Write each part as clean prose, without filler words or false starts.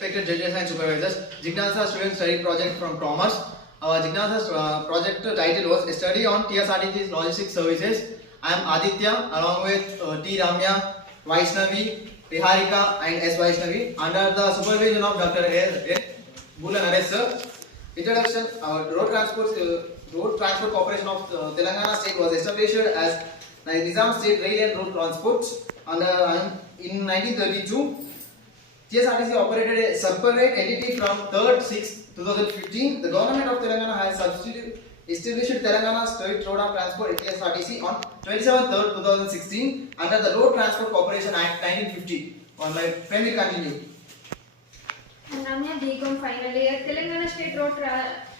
respected judges and supervisors. Jignasa student study project from Commerce. Our Jignasa project title was a study on TSRTC Logistic Services. I am Aditya along with T. Ramya, Vaishnavi, Viharika and S. Vaishnavi under the supervision of Dr.Naresh sir. Introduction: Road Transport Corporation of Telangana State was established as the Nizam State Rail and Road Transport in 1932. TSRTC operated a separate entity from 3rd 6 2015. The government of Telangana has established Telangana State Road Transport TSRTC on 27th 3rd 2016 under the Road Transport Corporation Act 1950. On my friend will continue. And Ramya BCom final year. Telangana State Road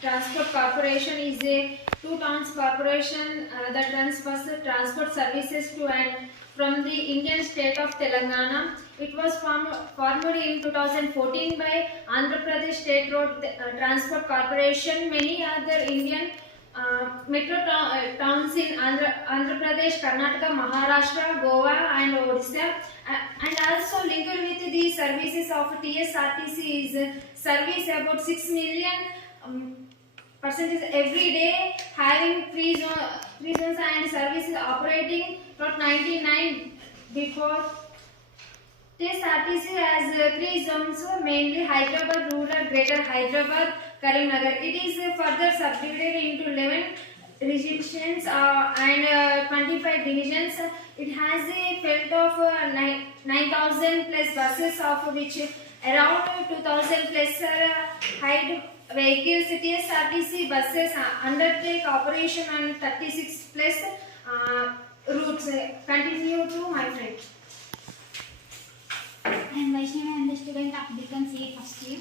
Transport Corporation is a two-towns corporation that runs bus transport services to and from the Indian state of Telangana. It was formed in 2014 by Andhra Pradesh State Road Transport Corporation. Many other Indian metro towns in Andhra Pradesh, Karnataka, Maharashtra, Goa and Odisha, and also linked with the services of TSRTC is service about 6 million percentage every day, having free zones and services operating from 99 before. TSRTC has 3 zones, mainly Hyderabad, Rural, Greater Hyderabad, Karimnagar. It is further subdivided into 11 regions and 25 divisions. It has a fleet of 9,000 plus buses, of which around 2,000 plus hide vehicles. TSRTC buses undertake operation on 36 plus routes. Continue to my friend. I am Vaishnavi. I am the student of BCom CA first year.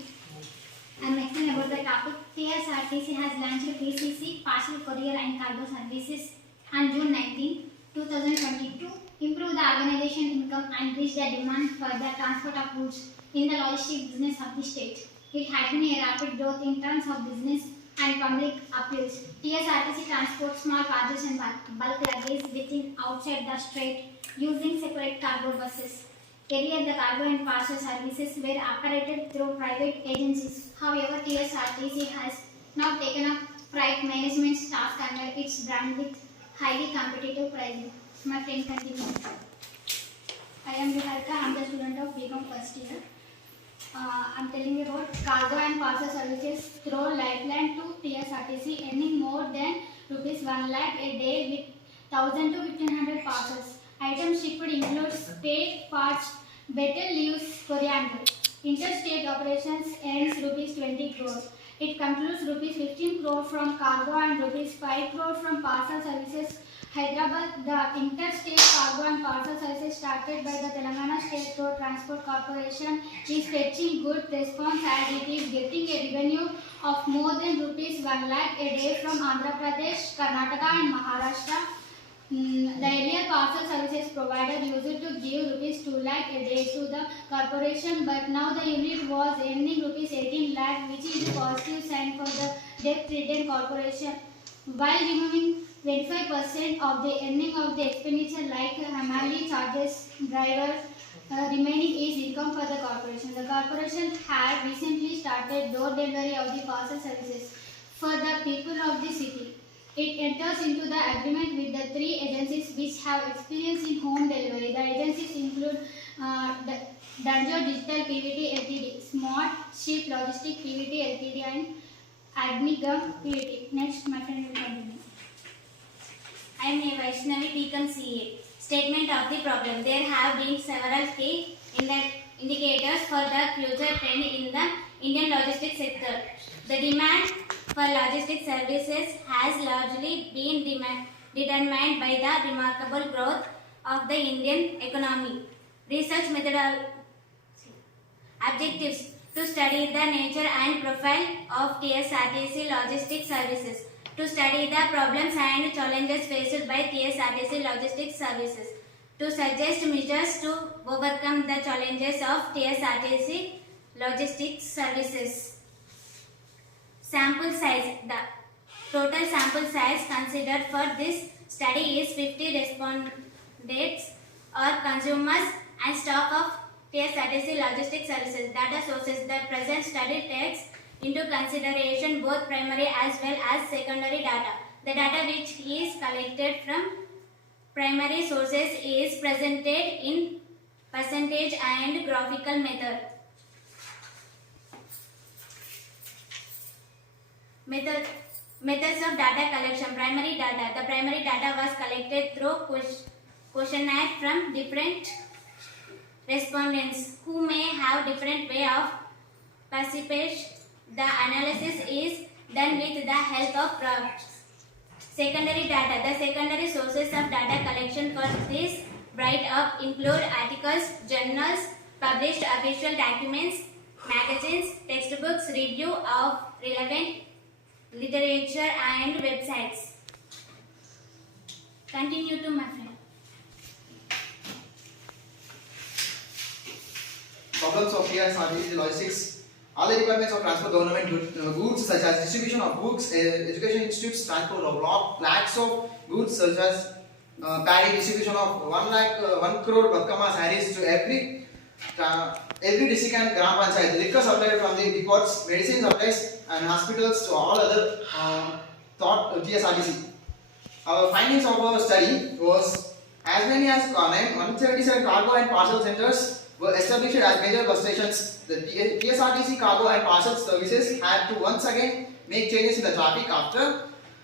I am explaining about the topic. TSRTC has launched PCC, Parcel, Courier and Cargo Services on June 19, 2022. Improve the organization income and reach the demand for the transport of goods in the logistic business of the state. It has been a rapid growth in terms of business and public appeals. TSRTC transports small parcels and bulk luggage within outside the state using separate cargo buses. Earlier, the cargo and parcel services were operated through private agencies. However, TSRTC has now taken up freight management task under its brand with highly competitive pricing. My friend continues. I am Viharika. I am the student of BCom first year. I am telling you about cargo and parcel services through lifeline to TSRTC, earning more than rupees 1 lakh a day with 1,000 to 1,500 parcels. Items shipped include spare parts, betel leaves, coriander. Interstate operations earns rupees 20 crore. It concludes rupees 15 crore from cargo and rupees 5 crore from parcel services. Hyderabad, the interstate cargo and parcel services started by the Telangana State Road Transport Corporation is fetching good response as it is getting a revenue of more than rupees 1 lakh a day from Andhra Pradesh, Karnataka and Maharashtra. The earlier parcel services provider used to give rupees 2 lakh a day to the corporation, but now the unit was earning rupees 18 lakh, which is a positive sign for the debt-ridden corporation. While removing 25% of the earning of the expenditure like hamali charges, drivers, remaining is income for the corporation. The corporation had recently started door delivery of the parcel services for the people of the city. It enters into the agreement with the 3 agencies which have experience in home delivery. The agencies include Danjo Digital PVT Ltd, Smart Ship Logistic PVT Ltd and Admigam PVT. Next, my friend will continue. I am a Vaishnavi BCom CA. Statement of the problem. There have been several key indicators for the future trend in the Indian logistics sector. The demand for logistic services has largely been determined by the remarkable growth of the Indian economy. Research methodology objectives: to study the nature and profile of TSRTC logistic services, to study the problems and challenges faced by TSRTC logistic services, to suggest measures to overcome the challenges of TSRTC logistic services. Sample size. The total sample size considered for this study is 50 respondents or consumers and stock of TSRTC Logistic Services data sources. The present study takes into consideration both primary as well as secondary data. The data which is collected from primary sources is presented in percentage and graphical method. Methods of data collection. Primary data. The primary data was collected through questionnaire from different respondents who may have different way of participation. The analysis is done with the help of prompts. Secondary data. The secondary sources of data collection for this write-up include articles, journals, published official documents, magazines, textbooks, review of relevant literature and websites. Continue to my friend. Problems of TSRTC Logistics. All the requirements of transport government goods such as distribution of books, education institutes, transport of lakhs of goods such as paddy, distribution of 1 crore Batkama sarees to every district and gram panchayat, liquor supply from the depots, medicine supplies and hospitals to all other TSRTC. Our findings of our study was as many as 177 cargo and parcel centers were established as major bus stations. The TSRTC cargo and parcel services had to once again make changes in the traffic after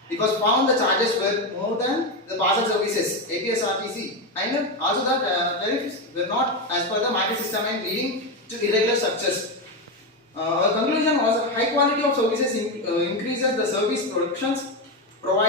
it was found the charges were more than the parcel services APSRTC, and also that tariffs were not as per the market system and leading to irregular structures. Our conclusion was high quality of services increases the service productions